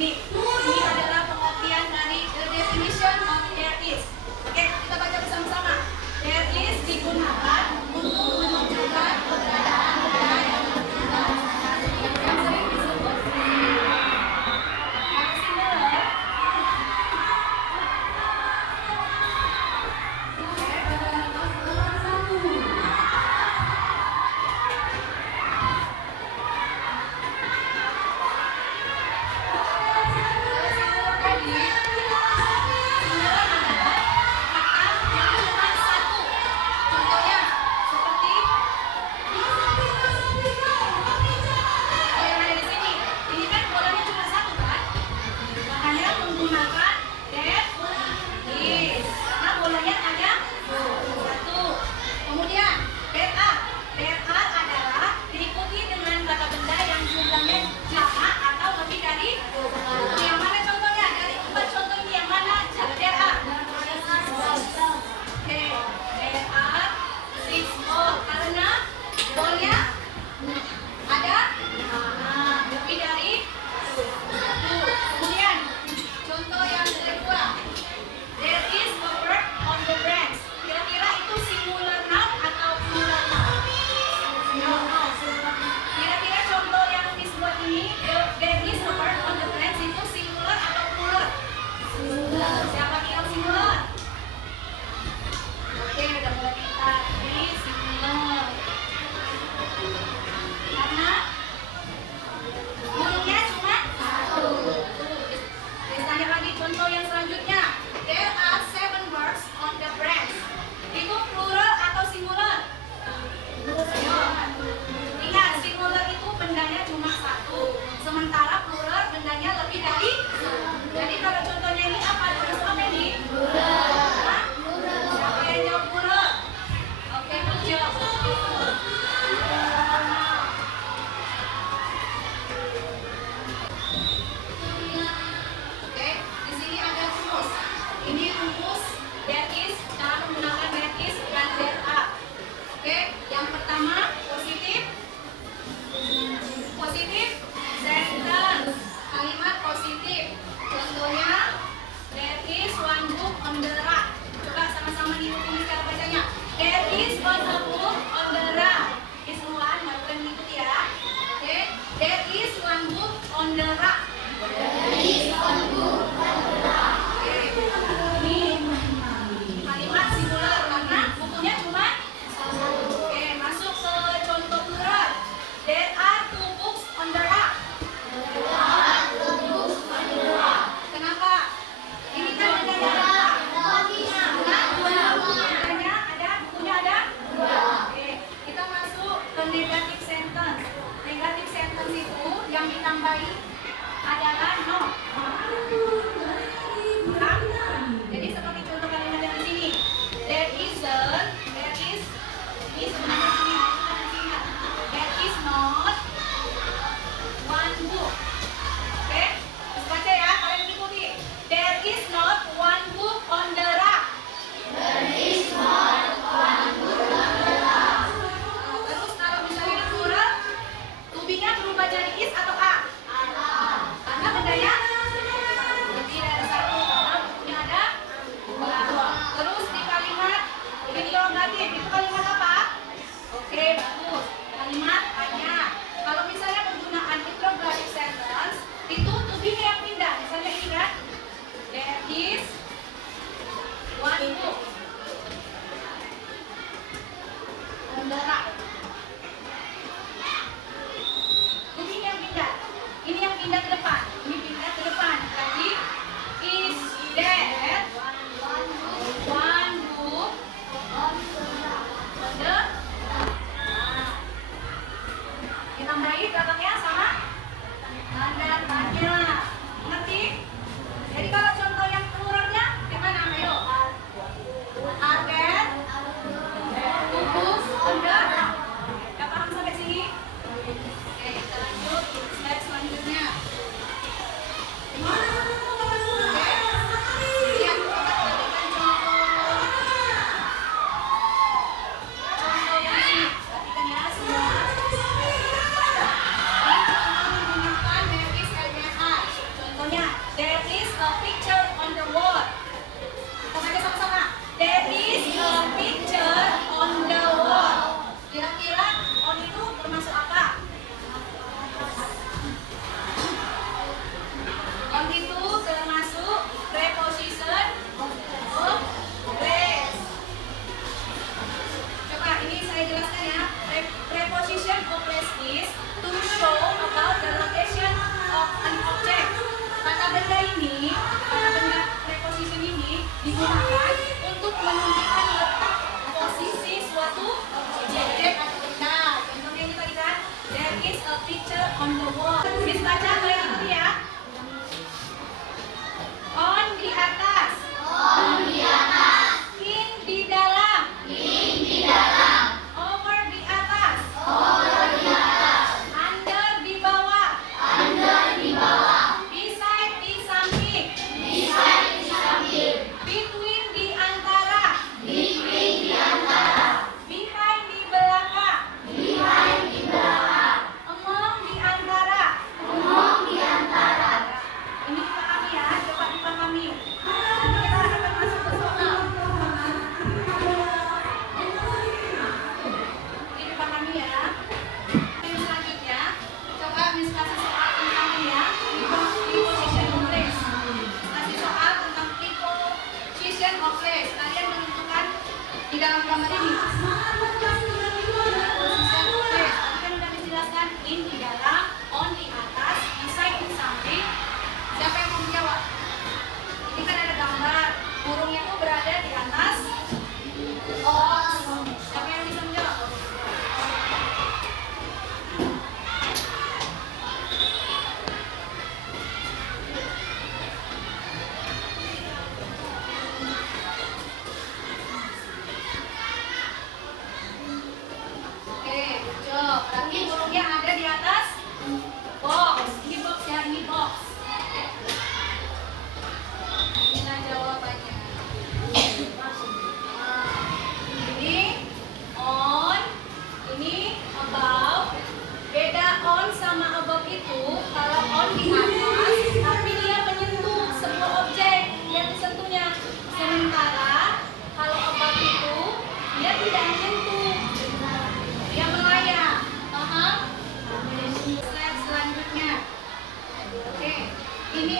Nih, ini adalah pengertian dari the definition of there is. Oke, kita baca bersama-sama. There is digunakan untuk menunjukkan keberadaan benda yang sering disebut similar.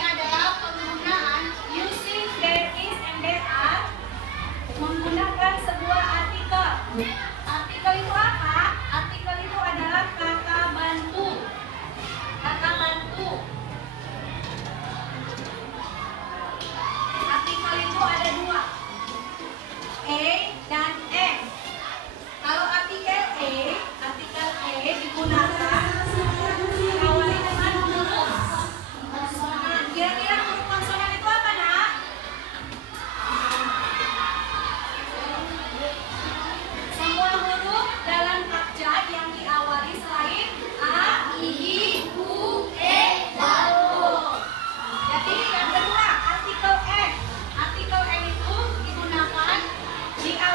adalah penggunaan using there is and there are, menggunakan sebuah artikel. Artikel itu apa? Artikel itu adalah kata bantu. Kata bantu. Artikel itu ada dua, A dan N. Kalau artikel E digunakan diawali dengan huruf konsonan. Kira-kira huruf konsonan itu apa, Nak? Semua huruf dalam abjad yang diawali selain A, I, U, E, O. Jadi yang kedua, artikel N. Artikel N itu digunakan diawali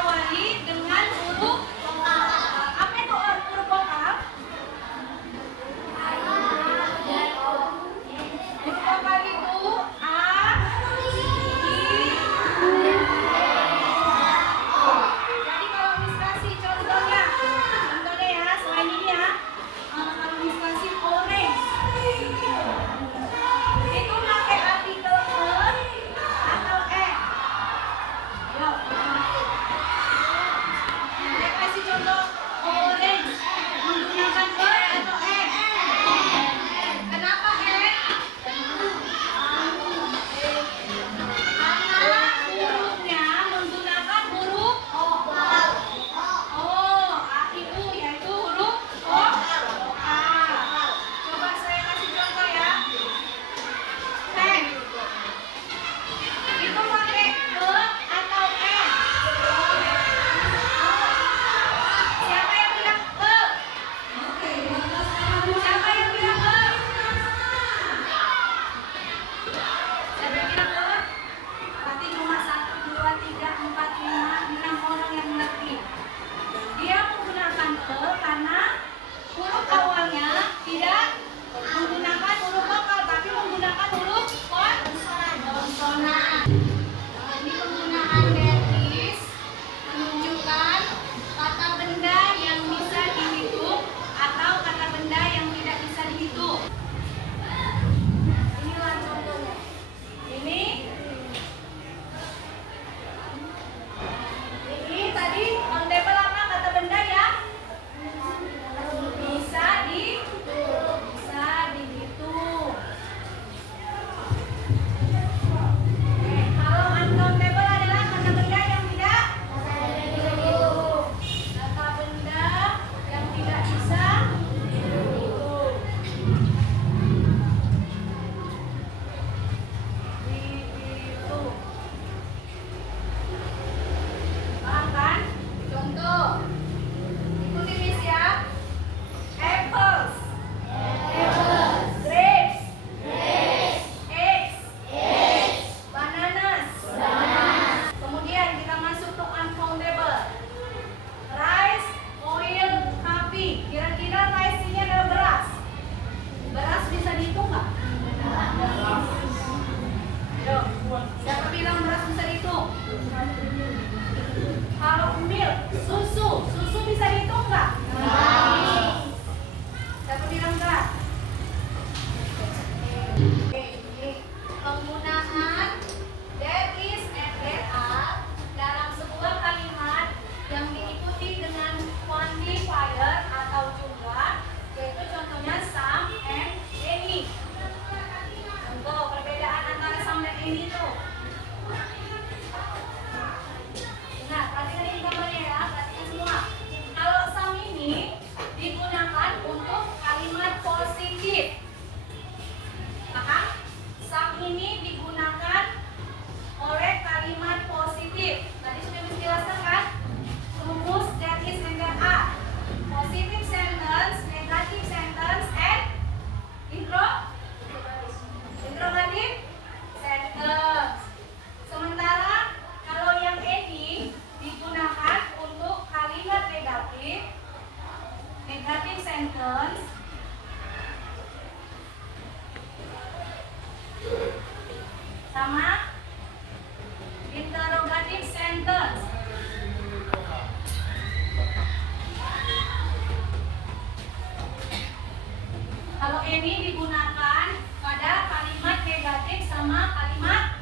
sama kalimat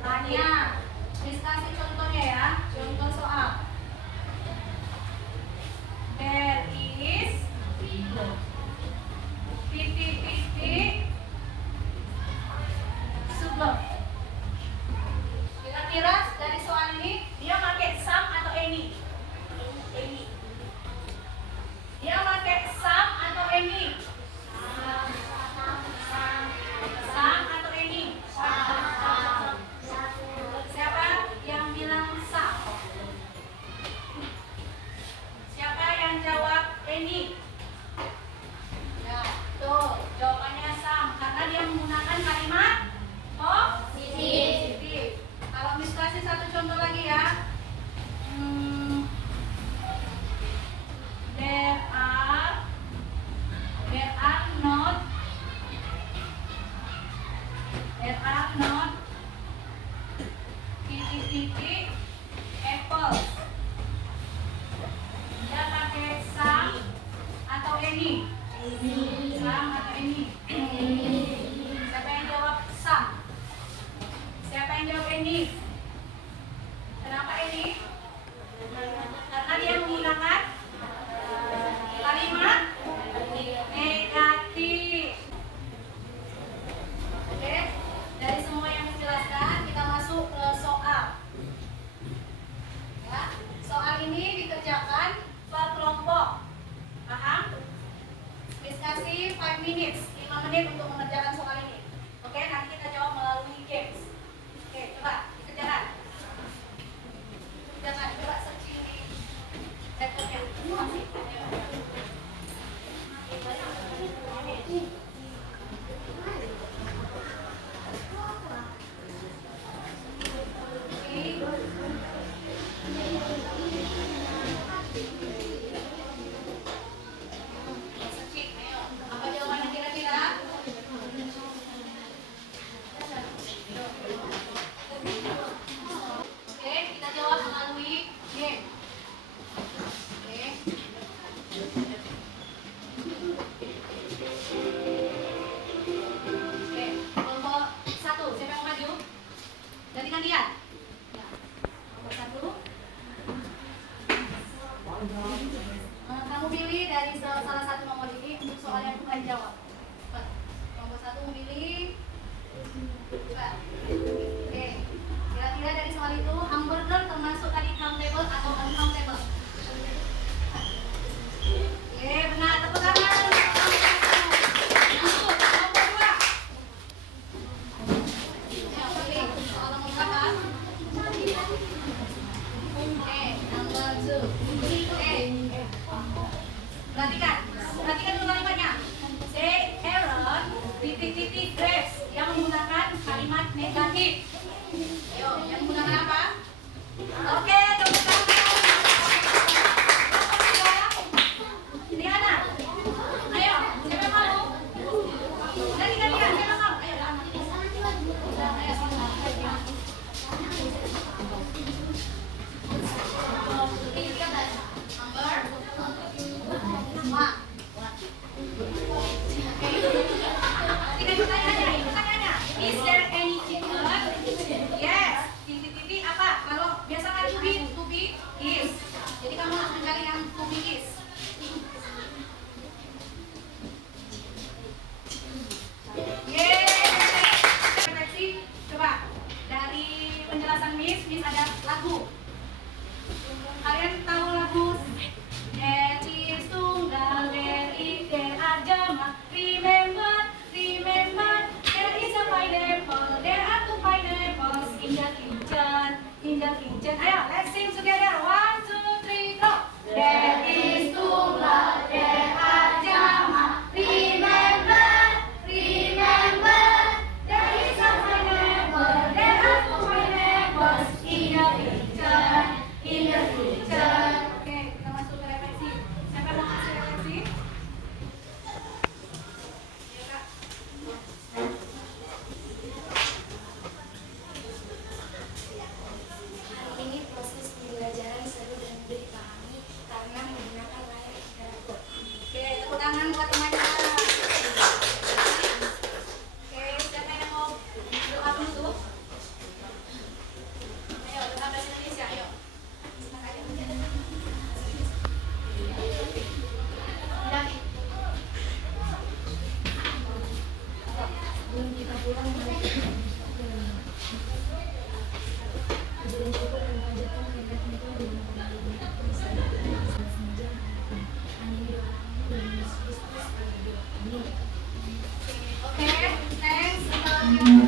tanya. Miss kasih contohnya ya, contoh soal. There is titik-titik sublok. Kira-kira dari soal ini dia pakai some atau any? Dia pakai some atau any? Some atau any? Siapa yang bilang some? Siapa yang jawab any? Ya, tuh jawabannya some karena dia menggunakan kalimat positif. Kalau Miss kasih satu contoh lagi ya. There are not titik-titik apples. Dia pakai some atau any? Some atau any? Siapa yang jawab some? Siapa yang jawab any? Kenapa any? Karena dia menggunakan kalimat negatif. Oke, dari semua yang dijelaskan kita masuk ke soal. Ya, soal ini dikerjakan per kelompok. Paham? Miss kasih 5 minutes, 5 menit untuk mengerjakan soal ini. Oke, nanti kita jawab melalui games. Oke, coba dikerjakan. Jangan coba searching di laptopnya. Searching, ayo. Apa jawabannya kira-kira? Oke, kita jawab melalui game. Oke. Oke, kelompok 1, siapa yang mau maju? Ganti-gantian. Ya. Kelompok 1. Kamu pilih dari salah satu nomor ini untuk soal yang bukan jawab. Cepat. Kelompok 1 memilih. Cepat. Oke. Kira-kira dari soal itu hamburger termasuk tadi countable atau uncountable? Oke, benar. Tepuk tangan. Masuk. Kelompok 2. Ayo pilih soal nomor berapa? Oke, number 2. Oke. Perhatikan dulu kalimatnya. Say Aaron titik-titik grapes yang menggunakan kalimat negatif. Ayo, yang menggunakan apa? Oke, tepuk tangan. Ini Ana. Ayo, siapa yang mau? Ganti-gantian, siapa yang mau? Ayo, Ana. Ayo, pertanyaannya, is there any chicken? Yes. Titik-titik apa? Kalau biasa kan to be is. Jadi kamu harus mencari yang to be is. Yeay. Coba dari penjelasan Miss ada lagu. Kalian tahu lagu? There is tunggal, there are jama. Remember, there is a pineapple. There are 2 pineapples in Thank you.